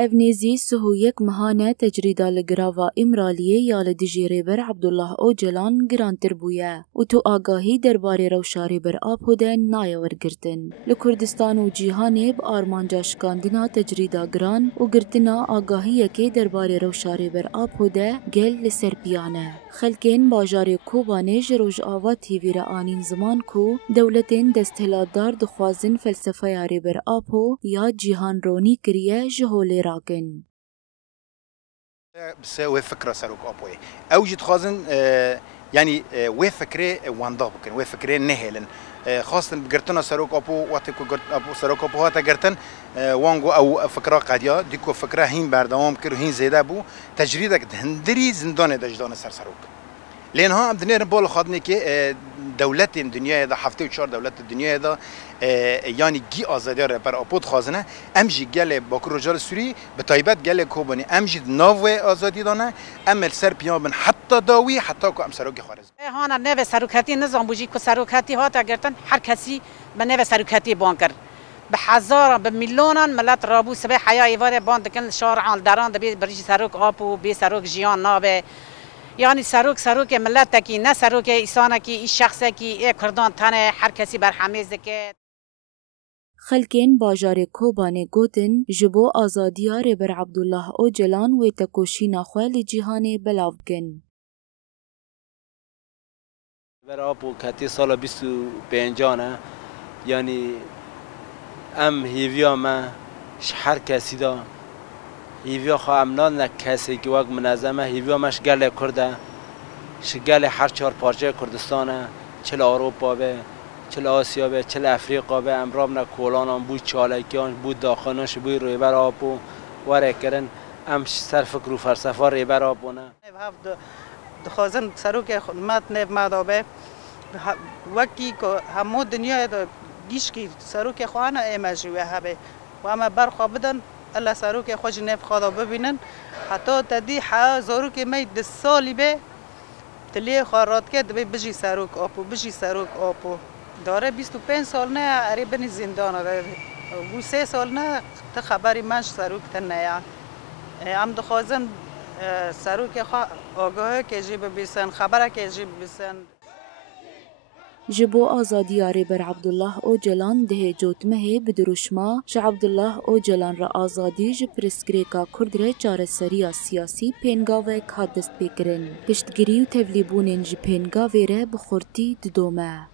افنيزي سهويك مهانة تجريدا لقراوة إمرالية يا لدجي ريبر عبدالله أوجلان قران تربويا وتو آقاهي درباري روشا ريبر آب هدن نايا ورقرتن لكردستان و جيهاني بآرمان جاشكاندنا تجريدا قران وقرتنا آقاهي يكي درباري روشا ريبر آب هدا قل لسربيانة خلقين باجاري كوباني جروج آوا تيوي رآنين زمان كو دولتين دستهلادار دخوازن فلسفة يا ريبر آبو يا جيهان روني كريه جهولي راكن بس وي فكره سروك ابوي اوجد خازن يعني وي فكره واندا بكن وي فكره نهلن خاصه بقرتنا سروك ابو واتكو قرت ابو سروك ابو هاتا قرتن وانغو او فكره قاديه ديكو فكره هين بردوام كر هين زيده بو تجريدك هندري زندان دجدان سر سروك لان ها بدنا بول خادني كي دولت الدنيا دا هفته و 4 دولت الدنيا دا يعني جي آزادی رپر آپود خازنه امجی گله باکر رجال سوری به تایبت گله کوبانی امجی ناوی آزادی دانه امل سر پیامن حتی داوی حتی که ام سروکی خارز هانا نو سروکتی نظام بوجی که سروکتی ها تا گرتن هر کسی به نو سروکتی بانکر به هزار به میلیونان ملت رابو سبه حیا ایوار باند کن شارعان دران دبی برج سروک آپو بی سروک جیان نابه يعني سروک ملت کی نه سروک انسان کی این شخص کی کردان تنه هر کسی بر حمیز که خلکین باجار کوبانه گوتن جبو آزادیا ربر عبدالله اوجلان و تکوشی نخوال جیهان بلاوگن بر آبو کتی سال 25 نه یعنی ام هیویا ما هر کسی دا هیویا خواهم نه کسی که وقت منظمه هیویا مش گله کرده شگل هر 4 پارچه کردستانه چل اروپا به چل آسیا به چل افریقا به امرام نه کولانان بود چالکیان بود داخلانش بود روی بر آبو وره کردن ام سر فکر و فلسفه روی بر آبو نه دخوازن سروک خدمت نب مدابه وقتی که همه دنیا گیش کی سروک خوانه ایمجوه هبه و اما برخوا بدن الله سروک خوش نب خدا ببینن حتی تدی زاروک می 10 سالی به تلیه خارات که دبی بجی سروک آپو بجی سروک آپو داره 25 سال نه عریبن زندان داره و 3 سال نه تا خبری منش سروک تنه ام دخوازن سروک آگاه که جیب بیسن خبره که جیب بیسن جبو آزادی ربر عبدالله اوجلان ده جوتمه بدروشما ش عبدالله اوجلان را آزادی ج پرسکریکا کردره چار سریا سیاسی پینگاوه که دست بکرن پشتگیری و تولیبونین ج پینگاوه ره بخورتی ددومه